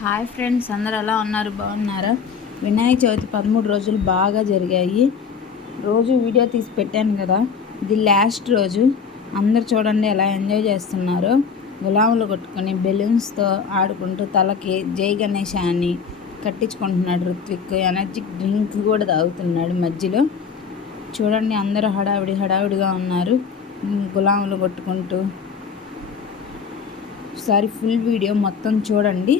Hi friends, అందరూ ఎలా ఉన్నారు? బాగున్నారా? వినాయక చవితి 13 రోజులు బాగా జరిగాయి. రోజు వీడియో తీసి పెట్టాను కదా, ఇది లాస్ట్ రోజు. అందరు చూడండి ఎలా ఎంజాయ్ చేస్తున్నారో. గులాములు కొట్టుకొని బెలూన్స్తో ఆడుకుంటూ తలకి జై గణేష అని కట్టించుకుంటున్నాడు ఋత్విక్. ఎనర్జిక్ డ్రింక్ కూడా తాగుతున్నాడు మధ్యలో. చూడండి, అందరూ హడావిడిగా ఉన్నారు గులాములు కొట్టుకుంటూ. ఒకసారి ఫుల్ వీడియో మొత్తం చూడండి.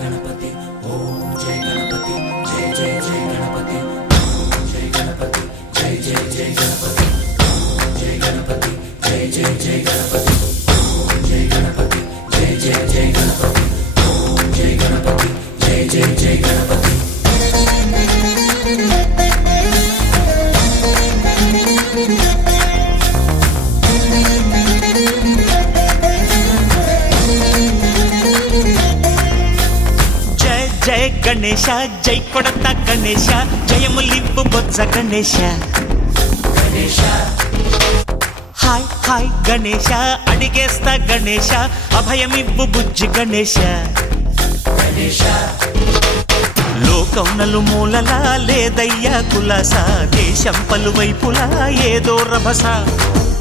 गणपति ओम जय गणपति जय जय जय गणपति जय गणपति जय जय जय गणपति जय गणपति जय जय जय गणपति जय गणपति जय जय जय गणपति जय गणपति जय जय जय गणपति जय गणेश जय कोडता गणेश जयमुलिप्पु बोज्ज गणेश गणेश हाय हाय गणेश अडिगेस्ता गणेश अभयमिव्वु बुज्जि गणेश गणेश లోకం నలుమూలలా లేదయ్యా కులాస, దేశం పలువైపులా ఏదో రభస,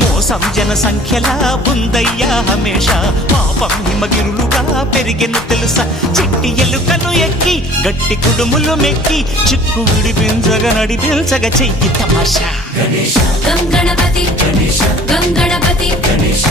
మోసం జన సంఖ్యలా ఉందయ్యా హమేష, పాపం హిమగిరులుగా పెరిగెను తెలుసా, చిట్టి ఎలుకను ఎక్కి గట్టి కుడుములు మెక్కి చిక్కు విడిపించగా నడిపించగా చెయ్యి తమాషా. गणेश गं गणपति गणेश गं गणपति गणेश